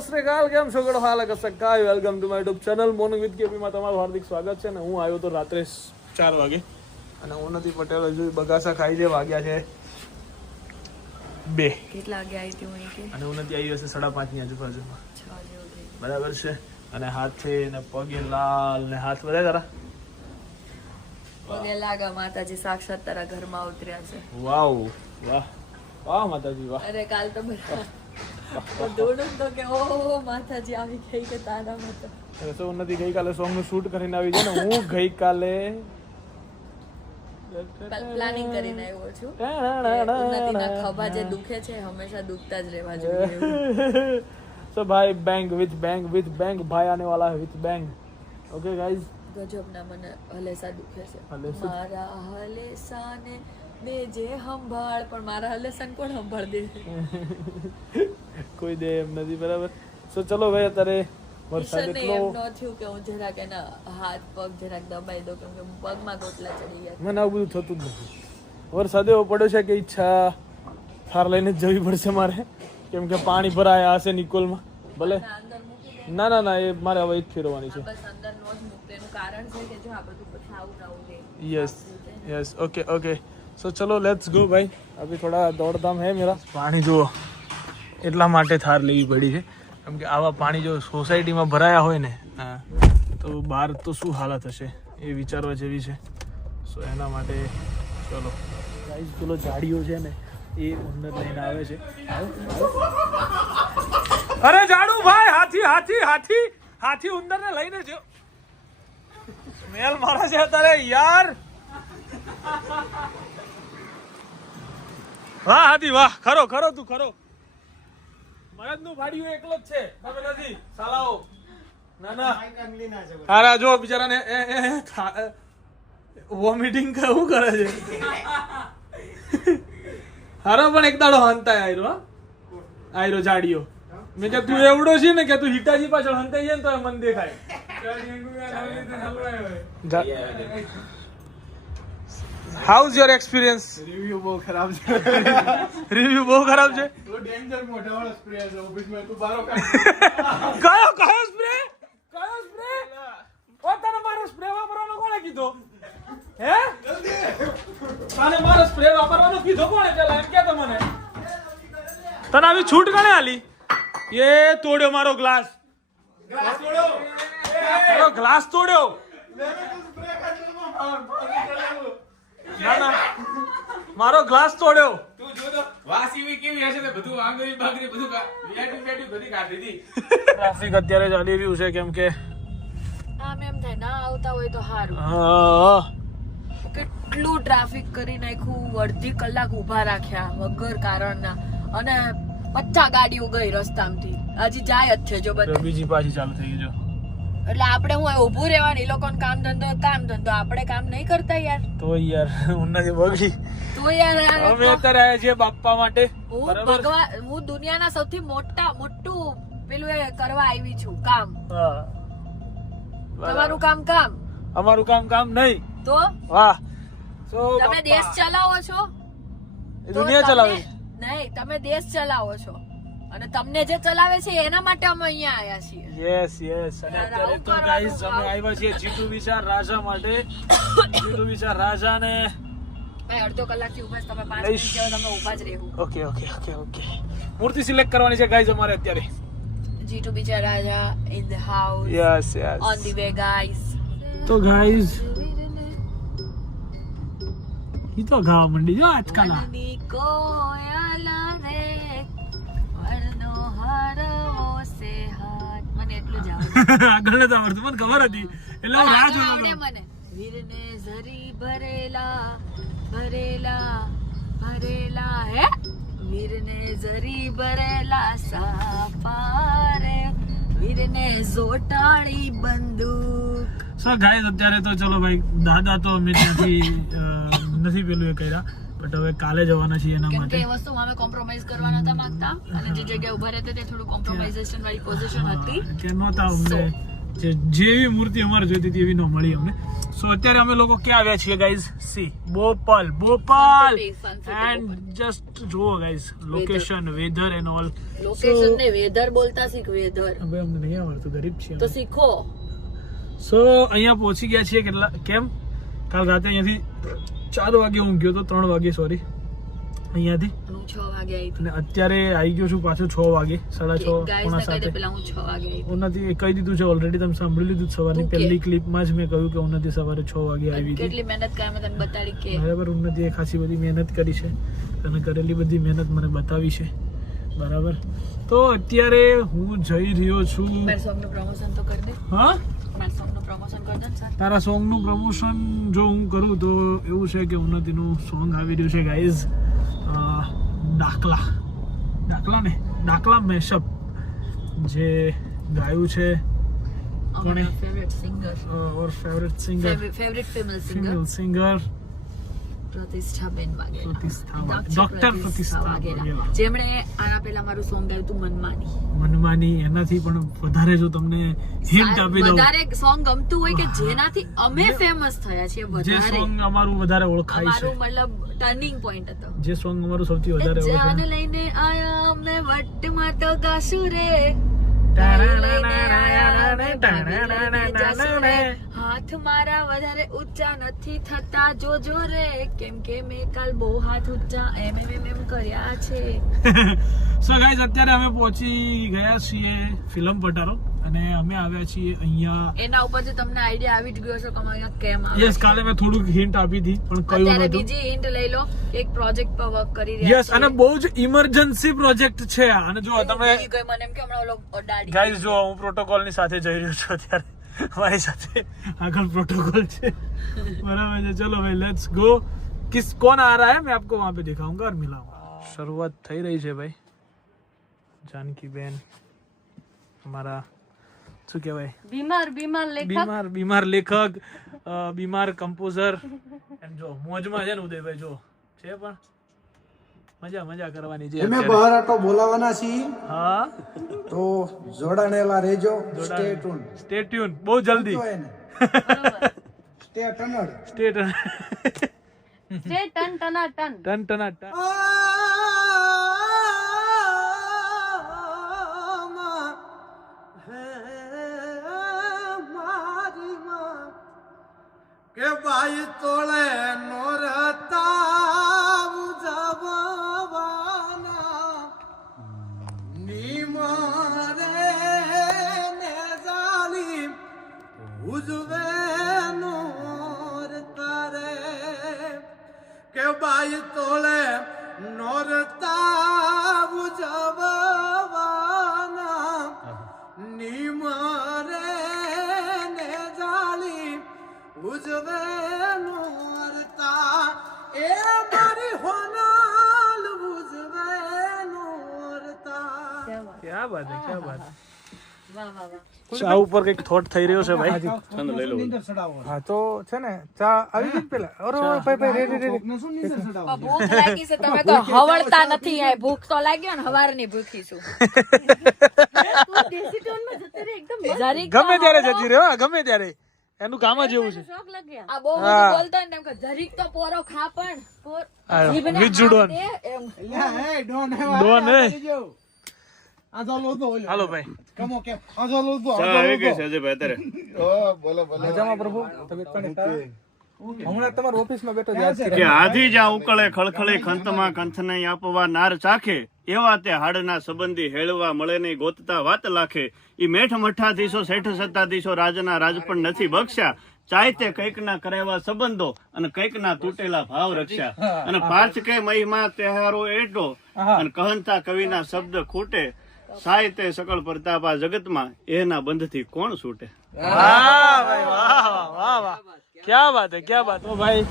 સત કેમ છો ગડો હાલ કસકાય welcome to my YouTube channel morning with KP માં તમારું હાર્દિક સ્વાગત છે ને હું આવ્યો તો રાત્રે ચાર વાગે. અને ઉન્નતિ પટેલ હજુ બગાસા ખાઈ જે વાગ્યા છે. બે. કેટલા વાગે આવી હતી હું કે અને ઉન્નતિ આવી હશે સાડા પાંચની આજુબાજુમાં. બરાબર છે? અને હાથે ને પગે લાલ ને હાથ બધા તારા? પગે લાગા માતાજી સાક્ષાત તારા ઘરમાં ઉતર્યા છે. વાવ વાહ. વાહ માતાજી વાહ. અરે કાલ તો બધા દોડું તો કે ઓ શૂટ કરીને આવી છે હું ગઈકાલે જ રહેવા જોઈએ. સો ભાઈ bang with bang with bang ભાઈ આને વાલા વિથ બેંગ ઓકે ગાઈઝ ગજબના મને છે. મારા હલેસાને દે જે સંભાળ પણ મારા હલેસન કોણ સંભાળ દે. કોઈ દે એમ નથી બરાબર? સો ચલો ભાઈ અત્યારે વરસાદ એટલો ન થયું કે હું જરાક એના હાથ પગ જરાક દબાઈ દો કેમ કે પગમાં ગોટલા ચડી ગયા. મને આવું બધું થતું જ નથી. વરસાદ એવો પડ્યો છે કે ઈચ્છા થાર લઈને જ જવી પડશે મારે. કેમ કે પાણી ભરાયા હશે નિકોલમાં. ભલે. ના ના ના એ મારે હવે જ ફેરવાની છે yes yes okay okay so ચલો લેટ્સ ગો ભાઈ અભી થોડા દોડધામ હે મેરા પાણી જુઓ એટલા માટે થાર લેવી પડી છે. કેમ કે આવા પાણી જો સોસાયટીમાં ભરાયા હોય ને તો બહાર તો શું હાલત હશે એ વિચારવા જેવી છે. સો એના માટે ચલો. ગાઈઝ પેલો જાડીઓ છે ને એ ઉંદર લઈને આવે છે. અરે જાડુ ભાઈ હાથી હાથી હાથી હાથી ઉંદર ને લઈને જો. સ્મેલ મારા છે અત્યારે યાર. વાહ હાથી વાહ ખરો ખરો તું ખરો મરદનું ભાડિયું એકલો જ છે તમે નથી સાલાઓ ના ના હારા જો બિચારાને એ એ વોમિટિંગ કેવું કરે છે હારો પણ એક દાડો હંતાય આયરો હા આયરો જાડિયો મેં કે તું એવડો છે ને કે તું હિતાજી પાછળ હંતાઈ જાય ને તો મન દેખાય હાઉઝ યોર એક્સપિરિયન્સ રિવ્યુ બહુ ખરાબ છે. રિવ્યુ બહુ ખરાબ છે? તો ડેન્જર મોટા વાળો સ્પ્રે છે. ઓફિસમાં તું બારો કયો કયો સ્પ્રે કયો સ્પ્રે ઓ તને મારો સ્પ્રે વાપરવાનો કોણે કીધો? હે? તને મારો સ્પ્રે વાપરવાનો કીધો કોણે પેલા? એમ કે તો મને. તને આવી છૂટ કણે આલી? એ તોડ્યો મારો ગ્લાસ ગ્લાસ તોડ્યો? મારો ગ્લાસ તોડ્યો? ના ના. મારો ગ્લાસ તોડ્યો. તું જો તો વાસી કેવી હશે ને બધું આંગળી બાંગળી બધું વિયાટી વિયાટી બધી કાઢી દીધી ટ્રાફિક અત્યારે ચાલી રહ્યું છે કેમ કે આમ એમ થાય ના આવતા હોય તો સારું હા, કેટલું ટ્રાફિક કરી નાખ્યું અડધી કલાક ઊભા રાખ્યા વગર કારણના અને પચ્ચા ગાડીઓ ગઈ રસ્તામાંથી. હજી જાય જ છે જો બધા બીજી પાછી ચાલુ થઈ ગઈ જો. એટલે આપણે હું ઊભું રહેવાનું એ લોકોને કામ ધંધો કામ ધંધો. આપણે કામ નહીં કરતા યાર. તો યાર ઉન્નતિ બગડી તો યાર અમે અત્યારે આવ્યા છીએ બાપ્પા માટે. હું ભગવાન હું દુનિયાના સૌથી મોટા મોટું પેલું એ કરવા આવી છું કામ. તમારું કામ કામ? અમારું કામ કામ નહીં. તો? વાહ. તમે દેશ ચલાવો છો? દુનિયા ચલાવે નહીં તમે દેશ ચલાવો છો. અને તમને જે ચલાવે છે એના માટે અમે અહીંયા આવ્યા છીએ. યસ યસ અને અત્યારે તો ગાઈસ અમે આવ્યા છીએ જીતુ વિચાર રાજા માટે. જીતુ વિચાર રાજા ને ભાઈ અડધો કલાકથી થી છે, તમે 5 મિનિટ જેવો તમે ઊભા જ રહેવું. ઓકે ઓકે ઓકે ઓકે મૂર્તિ સિલેક્ટ કરવાની છે ગાઈસ અમારે અત્યારે. Jitu to Raja in the house yes yes on the way guys તો ગાઈસ ઈ તો ગાવા મંડી જો આજકાલ આગળ નથી આવડતું. મને ખબર હતી. એટલે હું રાહ. મને. વીરને ઝરી ભરેલા ભરેલા ભરેલા હે? વીરને ઝરી ભરેલા સાપારે વીરને જોટાળી બંદૂક. સો ગાઈસ અત્યારે તો ચલો ભાઈ દાદા તો અમે ત્યાંથી નથી પેલું એ કર્યા. બટ હવે કાલે જવાના છીએ એના માટે. એ વસ્તુ અમે કોમ્પ્રોમાઇઝ કરવા નતા માંગતા અને જે જગ્યા ઊભા રહેતા તે થોડું કોમ્પ્રોમાઇઝેશન વાળી પોઝિશન હતી. કે નહોતા અમને. જે જેવી મૂર્તિ અમારે જોઈતી હતી એવી ન મળી અમને. સો અત્યારે અમે લોકો ક્યાં આવ્યા છીએ guys see Bopal Bopal! And just જુઓ guys location weather and all location ને વેધર બોલતા શીખ વેધર હવે અમને નહીં આવડતું ગરીબ છીએ તો શીખો. સો અહીંયા પહોંચી ગયા છીએ કેટલા કેમ? કાલ રાતે અહીંયાથી ચાર વાગે હું ગયો તો ત્રણ વાગે સોરી અહીંયાથી. છ વાગે આવી અને અત્યારે આવી ગયો છું પાછું છ વાગે સાડા છ પોણા સાથે સાતે. ઉન્નતિ કહી દીધું છે ઓલરેડી તમે સાંભળી લીધું સવારની પહેલી ક્લિપમાં જ મેં કહ્યું કે ઉન્નતિ સવારે છ વાગે આવી હતી કેટલી મહેનત કરી મેં તને બતાડી કે? બરાબર ઉન્નતિએ ખાસી બધી મહેનત કરી છે. અને કરેલી બધી મહેનત મને બતાવી છે. બરાબર? તો અત્યારે હું જઈ રહ્યો છું. પ્રમોશન તો કરી દે. હા? તારા સોંગનું પ્રમોશન જો હું કરું તો એવું છે કે ઉન્નતિનું સોંગ આવી રહ્યું છે ગાઈઝ ડાકલા. ડાકલા ને? ડાકલા મેશઅપ જે ગાયું છે. કોણે? Favourite singer or favourite singer favourite female singer પ્રતિષ્ઠાબેન Vaghela doctor Pratishtha Vaghela. જેમણે આના પહેલા મારું સોંગ ગાયું હતું મનમાની મનમાની એનાથી પણ વધારે જો તમને હિન્ટ આપી દઉં વધારે સોંગ ગમતું હોય કે જેનાથી અમે ફેમસ થયા છીએ જે વધારે સોંગ અમારું વધારે ઓળખાય છે અમારું મતલબ ટર્નિંગ પોઈન્ટ હતો જે સોંગ અમારું સૌથી વધારે જાન ઓળખાય લઈને આયા અમે વટમાં તો ગાશું રે હાથ મારા વધારે ઊંચા નથી થતા. જોજો રે કેમ કે મેં કાલ બહુ હાથ ઊંચા એમ એમ એમ એમ કર્યા છે. સો ગાઈઝ અત્યારે અમે પહોંચી ગયા છીએ ફિલ્મ પટારો અને અમે આવ્યા છીએ અહીંયા. એના ઉપર જે તમને આઈડિયા આવી જ ગયો છે કે અમે અહીંયા કેમ આવ્યા યસ કાલે મેં થોડુંક હિન્ટ આપી હતી પણ કયું અત્યારે બીજી હિન્ટ લઈ લો એક પ્રોજેક્ટ પર વર્ક કરી રહ્યા યસ અને બહુ જ ઇમરજન્સી પ્રોજેક્ટ છે. અને જો તમે મને એમ કે હમણાં ઓલો ગાઈઝ જો હું પ્રોટોકોલની સાથે જઈ રહ્યો છું અત્યારે. મારી સાથે આગળ પ્રોટોકોલ છે બરાબર છે ચલો ભાઈ લેટ્સ ગો કિસ કોણ આ रहा है मैं आपको वहां पे दिखाऊंगा और मिलाऊंगा શરૂઆત થઈ રહી છે ભાઈ જાનકી બેન અમારા શું કહેવાય બીમાર બીમાર લેખક બીમાર બીમાર લેખક અ, બીમાર કમ્પોઝર એમ જો મોજમાં છે ને ઉદયભાઈ જો છે પણ મજા મજા કરવાની છે અમે બહાર આટો બોલાવાના છીએ. હા? તો જોડાણેલા રહેજો. સ્ટે ટ્યુન સ્ટે ટ્યુન બહુ જલ્દી. Stay tuned stay stay ton ટના ટન ટન ટના ટન કે ભાઈ તોળે નોરતા me. ચા ઉપર કંઈક થોટ થઈ રહ્યો છે ભાઈ? હા તો છે ને ચા આવી ગઈ પેલા? અરે ભાઈ ભાઈ રેડી રેડી પણ ભૂખ લાગી છે તમે તો હવળતા નથી આ ભૂખ તો લાગ્યો ને હવારની ભૂખી છું. ગમે ત્યારે જતી રહ્યો ગમે ત્યારે. એનું કામ જ એવું છે. શોખ લાગ્યા. આ બહુ બોલતા ને એમ કે જરીક તો પોરો ખા પણ. પોર- આ જીભને વિજુ ડોન આમ દે, ભાઈ. કમો? કે આ તો લોતો ઓલો હાલો ભાઈ કમો ઓ બોલો બોલો. મજામાં પ્રભુ? તબિયત પાણી સારા? હમણાં તમારા ઓફિસમાં બેઠો જ કે આધી જા ઉકળે ખળખળે ખંતમાં કંથનઈ આપવા નાર ચાખે એવા તે હાડના સંબંધી હેળવા મળે નહીં ગોતતા વાત લાખે. ઈ મેઠ મઠાધીશો શેઠ સત્તાધીશો રાજના રાજ પણ નથી બક્ષ્યા ચાય તે કંઈક ના કરેવા સંબંધો અને કંઈક ના તૂટેલા ભાવ રક્ષા. અને પાંચ કે મહિમા તહેવારો એટો અને કહનતા કવિના શબ્દ ખૂટે. સાય તે સકળ પ્રતાપા જગતમાં એના બંધથી કોણ છૂટે? વાહ ભાઈ વાહ વાહ વાહ વાહ. ક્યાં વાત હે ક્યાં વાત? ભાઈ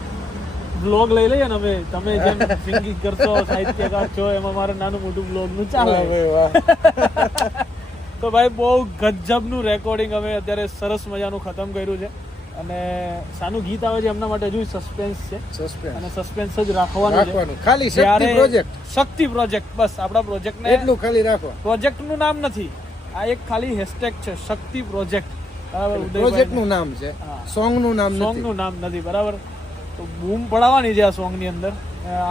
બ્લોગ લઈ લઈએ ને અમે તમે જેમ સિંગિંગ કરશો સાહિત્યકાર છો એમાં મારે નાનું મોટું બ્લોગનું ચાલે. તો ભાઈ બહુ ગજબનું રેકોર્ડિંગ અમે અત્યારે સરસ મજાનું ખતમ કર્યું છે. અને સાનું ગીત આવે છે એમના માટે હજુ સસ્પેન્સ છે. સસ્પેન્સ અને સસ્પેન્સ જ રાખવાનું છે. ખાલી શક્તિ પ્રોજેક્ટ શક્તિ પ્રોજેક્ટ બસ. આપણા પ્રોજેક્ટ ને એટલું ખાલી રાખો. પ્રોજેક્ટનું નામ નથી. આ એક ખાલી હેશટેગ છે શક્તિ પ્રોજેક્ટ બરાબર પ્રોજેક્ટનું નામ છે. સોંગનું નામ સોંગનું નામ નથી બરાબર? તો બૂમ પડાવવાની છે આ સોંગની અંદર.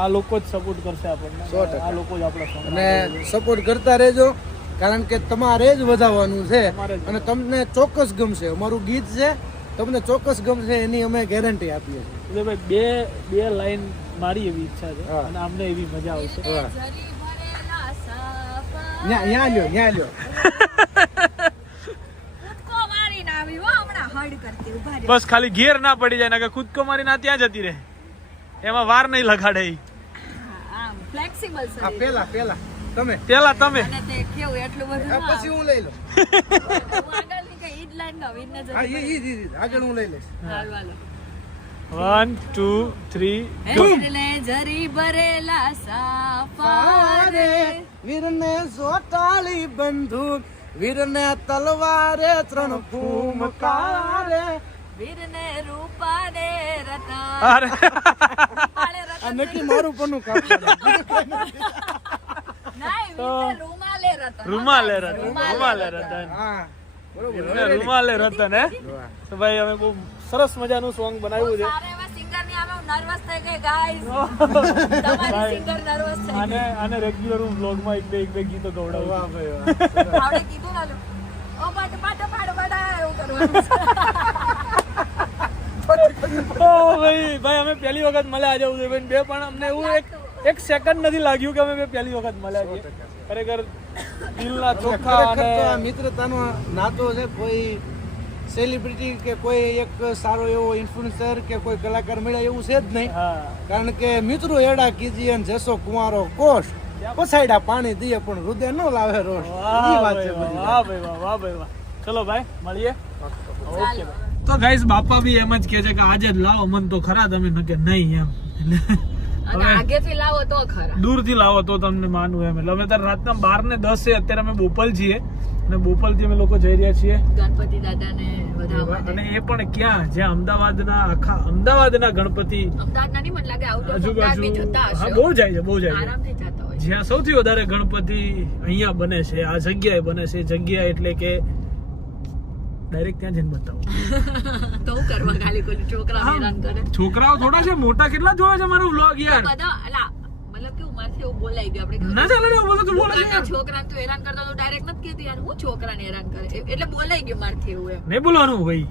આ લોકો જ સપોર્ટ કરશે આપણને. આ લોકો જ આપણા સોંગ અને સપોર્ટ કરતા રહેજો કારણ કે તમારે જ વધાવવાનું છે. અને તમને ચોક્કસ ગમશે. અમારું ગીત છે તમને ચોક્કસ ગમશે એની અમે ગેરંટી આપીએ છીએ. ભાઈ બે બે લાઈન મારી એવી ઈચ્છા છે હા. અને અમને એવી મજા આવશે. ન્યા લ્યો ન્યા લ્યો. કૂદકો મારીને આવી હો હમણાં હડ કરતી ઊભા રહ્યો બસ ખાલી ઘેર ના પડી જાય કે કૂદકો મારી ના ત્યાં જતી રહે. એમાં વાર નહીં લગાડે પેલા પેલા તમે. પેલા તમે. કેવું એટલું બધું આ ના પછી હું લઈ લઉં. હું આગળની કઈ ઈ જ લાઈન ગાઉં, ઈ જ નજર હા ઈ ઈ ઈ, ઈ. આગળ હું લઈ લઈશ. હાલ વાલો. વન ટુ થ્રી જરી ભરેલા સાફા વીરને સોટાળી બંદૂક વીરને તલવારે ત્રણ ફૂમકારે વીરને રૂપાને અરે. રતન નક્કી મારું પણ રૂમાલે રતન. રૂમાલે રતન રૂમાલે રતન. હા. રૂમાલે રતન હે તો ભાઈ અમે બહુ સરસ મજાનું સોંગ બનાવ્યું છે. સારા એવા સિંગરની આમે હું નર્વસ થઈ ગઈ ગાઈસ તમારી સિંગર નર્વસ થઈ આને આને રેગ્યુલર હું બ્લોગમાં એક બે એક બે ગીતો ગવડાવું ભાઈ વાહ. ગઈ. આવડે કીધું ના લો. ઓ પાટો પાટો પાડો પાડા એવું કરવાનું ભાઈ ભાઈ અમે પહેલી વખત મળ્યા આજે ઉદયભાઈ બે પણ અમને એવું એક એક સેકન્ડ નથી લાગ્યું કે અમે પહેલી વખત મળ્યા છીએ. ખરેખર દિલના ચોખ્ખા અને મિત્રતાનો નાતો છે કોઈ સેલિબ્રિટી કે કોઈ એક સારો એવો ઇન્ફ્લુએન્સર કે કોઈ કલાકાર મળ્યા એવું છે જ નહીં. કારણ કે મિત્રો એડા કીજીએ અને જસો કુંવારો કોષ પછાડ્યા પાણી દીએ પણ હૃદય નો લાવે રોષ વાહ વાત છે વાહ, બધી વાહ ભાઈ વાહ વાહ ભાઈ વાહ. ચલો ભાઈ મળીએ. ઓકે તો ગાઈસ બાપા બી એમ જ કહે છે કે આજે જ લાવો મન તો ખરા તમે ન કે નહીં એમ. એટલે આગેથી લાવો તો ખરા. દૂરથી લાવો તો તમને માનવું એમ. એટલે અમે ત્યારે રાતના બાર ને દસ છે અત્યારે અમે બોપલ છીએ અને બોપલથી અમે લોકો જઈ રહ્યા છીએ. ગણપતિ દાદાને અને એ પણ ક્યાં? જ્યાં અમદાવાદના આખા અમદાવાદના ગણપતિ. નહીં મને લાગે આજુબાજુ હા બહુ જાય છે બહુ જાય છે. આરામથી જતા હોય જ્યાં સૌથી વધારે ગણપતિ અહીંયા બને છે આ જગ્યાએ બને છે જગ્યા એટલે કે ડાયરેક્ટ ત્યાં જઈને બતાવો તો હું કરવા ખાલી કોઈ છોકરા હેરાન કરે છોકરાઓ થોડા છે મોટા કેટલા જોવે છે મારો વ્લોગ યાર બધા અલા મતલબ કેવું મારથી એવું બોલાઈ ગયું આપણે ના ચાલે ને એવું બધું તું બોલે છે યાર. છોકરાને તું હેરાન કરતો તો ડાયરેક્ટ નથી કહેતી યાર હું છોકરાને હેરાન કરે એટલે બોલાઈ ગયું મારથી એવું એમ नहीं बोलवानू भाई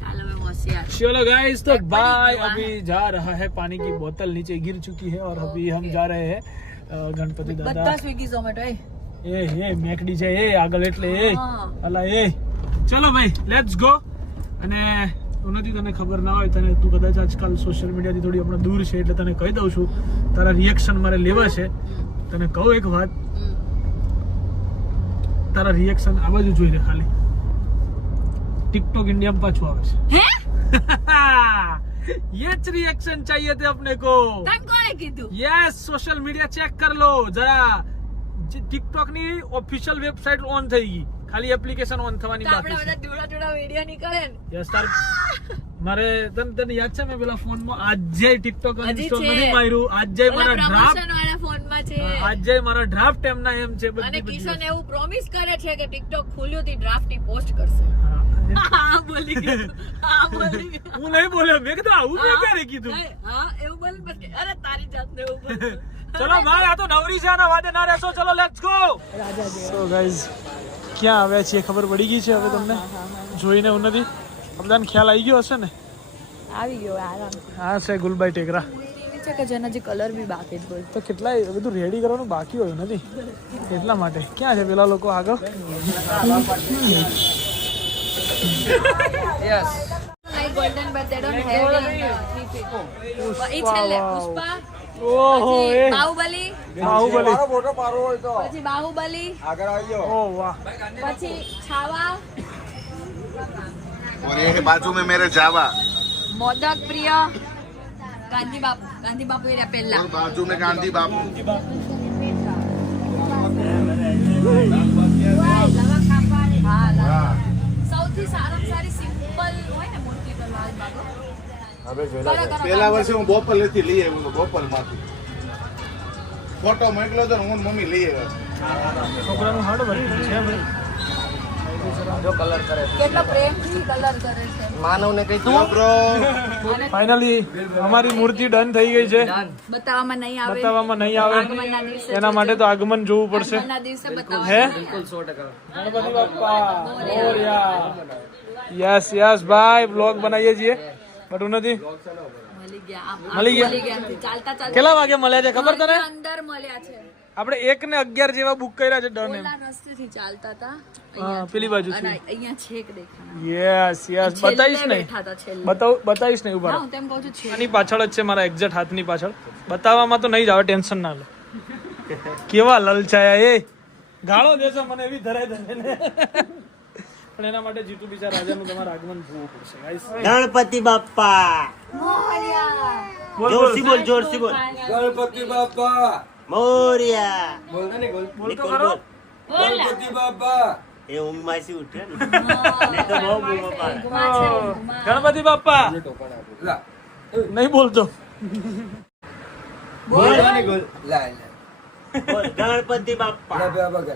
ચાલ હવે હોશિયાર चलो गाइस तो एक भाई बड़ी अभी जा रहा है पानी की बोतल नीचे गिर चुकी है और अभी हम जा रहे हैं अ, गणपति दादा બધા સ્વિગી ઝોમેટો એ એ એ મેકડી છે એ આગળ એટલે એ હા. અલા એ ચલો ભાઈ લેટ્સ ગો અને નથી તને ખબર ના હોય તને તું કદાચ આજકાલ સોશિયલ મીડિયાથી થોડી હમણાં દૂર છે એટલે તને કહી દઉં છું તારા રિએક્શન મારે લેવા છે. તને કહું એક વાત. તારા રિએક્શન આ બાજુ જોઈ લે ખાલી. ટિકટોક ઇન્ડિયામાં પાછું આવે છે. યે રિએક્શન ચાહીએ થે અપને કો. તને કોણે કીધું? યસ સોશિયલ મીડિયા ચેક કર લો. જરા ટિકટોકની ઓફિશિયલ વેબસાઇટ ઓન થઈ ગઈ. ખાલી એપ્લિકેશન ઓન થવાની આપણે બાકી છે. બધા જોડા જોડા વીડિયો નીકળે ને. યસ તાર મારે તને તને યાદ છે મેં પેલા ફોનમાં આજે ટિકટોક છે. નથી માર્યું. આજે મારા ડ્રાફ્ટ વાળા ફોનમાં છે. આજે મારા ડ્રાફ્ટ એમના એમ છે અને કિશન એવું પ્રોમિસ કરે છે કે ટિકટોક ખુલ્યું થી ડ્રાફ્ટની પોસ્ટ કરશે હા. હા બોલી ગયું. હા બોલી ગયું. હું નહીં બોલ્યો. મેં કીધું આવું મેં ક્યારે કીધું? હા એવું બોલ બસ અરે તારી જાતને એવું બોલ. ચલો ભાઈ આ તો નવરી છે આના વાદે ના રહેશો. ચલો લેટ્સ ગો સો ગાઈઝ ક્યાં આવ્યા છીએ? ખબર પડી ગઈ છે હવે તમને? જોઈને હું નથી. બધાને ખ્યાલ આવી ગયો હશે ને? આવી ગયો આરામ હા છે ગુલબાઈ ટેકરા. છે કે જેના જે કલર બી બાકી જ બોલ તો કેટલાય બધું રેડી કરવાનું બાકી હોય નથી. એટલા માટે. ક્યાં છે પેલા લોકો આગળ? golden but they don't have it in uh, three feet. ઈ છેલ્લે પુષ્પા ઓહો એ પછી બાહુબલી બાહુબલી પછી બાહુબલી ઓ વાહ પછી છાવા और ये बाजू में मेरे जावा મોદક પ્રિય ગાંધી બાપુ ગાંધી બાપુ એરિયા પહેલા और बाजू में गांधी बाबू પેલા વર્ષે હું બોપલ લેતી લઈ આવ્યો બોપલમાંથી ફોટો મોકલ્યો તો હું મમ્મી લઈ આવ્યો. છોકરાનું હાર્ડ ભરી છે ભાઈ. જો કલર કરે છે. કેટલો પ્રેમથી કલર કરે છે. માનવને કઈ તું બ્રો ફાઇનલી અમારી મૂર્તિ ડન થઈ ગઈ છે. બતાવવામાં નહીં આવે. બતાવવામાં નહીં આવે. એના માટે તો આગમન જોવું પડશે. આગમનના દિવસે બતાવવા હે? બિલકુલ સો ટકા. ગણપતિ બાપ્પા યસ યસ ભાઈ બ્લોગ બનાવીએ છીએ. બટ નથી? મળી ગયા. મળી ગયા? કેટલા વાગે મળ્યા છે? ખબર તને? અંદર મળ્યા છે. આપણે એક ને અગિયાર જેવા બુક કર્યા છે ડન. એમ ચાલતા હતા. પેલી બાજુ અહીંયા છેક દેખાના યસ યસ બતાવીશ નહીં. બતાવ બતાવીશ નહીં ઊભા તેમ કહું છું આની પાછળ જ છે મારા એક્ઝેક્ટ હાથની પાછળ. બતાવવામાં તો નહીં જ આવે ટેન્શન ના લે. કેવા લલચાયા એ. ગાળો દેશો મને એવી ધરાય ધરે ને પણ એના માટે જીતુ બિચાર રાજાનું તમારે આગમન જોવું પડશે. ગણપતિ બાપ્પા. જોરથી બોલ જોરથી બોલ. ગણપતિ બાપા મોરિયા. બોલ ને બોલ. બોલ તો ખરો ગણપતિ બાપા એ ઉઠે ને. નહીં તો બહુ બૂમો પાડે. ગણપતિ બાપ્પા. નહીં બોલતો. બોલ. બોલ. ગણપતિ બાપ્પા. લા.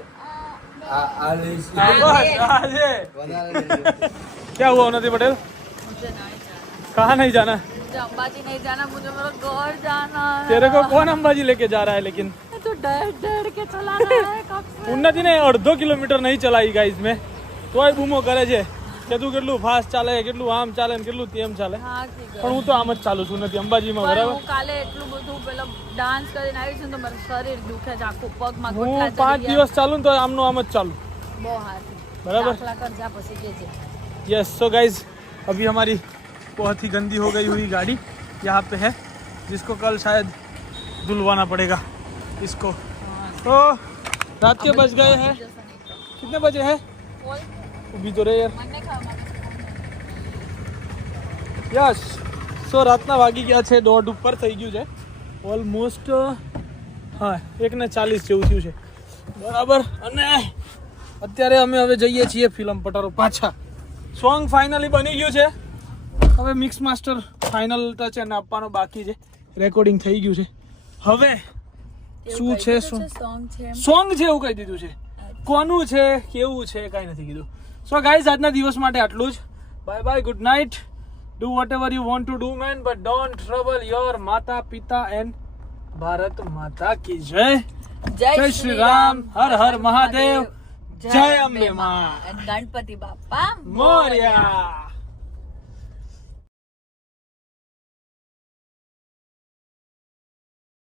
क्या हुआ उन्नति पटेल मुझे नहीं जाना कहाँ नहीं जाना मुझे अंबाजी नहीं जाना मुझे मेरा घर जाना है तेरे को कौन अंबाजी लेके जा रहा है लेकिन तो डर डर के चलाना है कब से ઉન્નતિ ને અડધો કિલોમીટર નહીં ચલાવી ગાઈઝ મેં તોય બૂમો કરે છે કે તું કેટલું ફાસ્ટ ચાલે કેટલું આમ ચાલે ને કેટલું તેમ ચાલે હા ઠીક પણ હું તો આમ જ ચાલુ છું નથી અંબાજીમાં પણ બરાબર હું કાલે એટલું બધું પેલા ડાન્સ કરીને આવી છું ને તો મારું શરીર દુખે છે આખું પગમાં હું ગોટલા પાંચ ચડી ગયા. દિવસ ચાલુ ને તો આમનું આમ જ ચાલુ બહુ હાથ बराबर। દાખલા કરજા પછી કે છે यस सो गाइज अभी हमारी बहुत ही गंदी हो गई हुई गाड़ी यहाँ पे है जिसको कल शायद धुलवाना पड़ेगा इसको तो रात के बज गए हैं कितने बजे है ઊભી તો રે યસ સો રાતના વાગી ગયા છે દોઢ ઉપર થઈ ગયું છે. ઓલમોસ્ટ હા એકને ચાલીસ જેવું થયું છે. બરાબર અને અત્યારે અમે હવે જઈએ છીએ ફિલ્મ પટારો પાછા. સોંગ ફાઇનલી બની ગયું છે. હવે મિક્સ માસ્ટર ફાઇનલ ટચ એને આપવાનો બાકી છે. રેકોર્ડિંગ થઈ ગયું છે. હવે શું છે સોંગ છે? એવું કહી દીધું છે. કોનું છે કેવું છે કાંઈ નથી કીધું. સો ગાઈઝ આજના દિવસ માટે આટલું જ. Bye bye good night do whatever you want to do man but don't trouble your માતા પિતા એન્ડ ભારત માતા કી જય. જય શ્રી રામ. હર હર મહાદેવ. જય અંબે માં. એન્ડ ગણપતિ બાપા મોર્યા.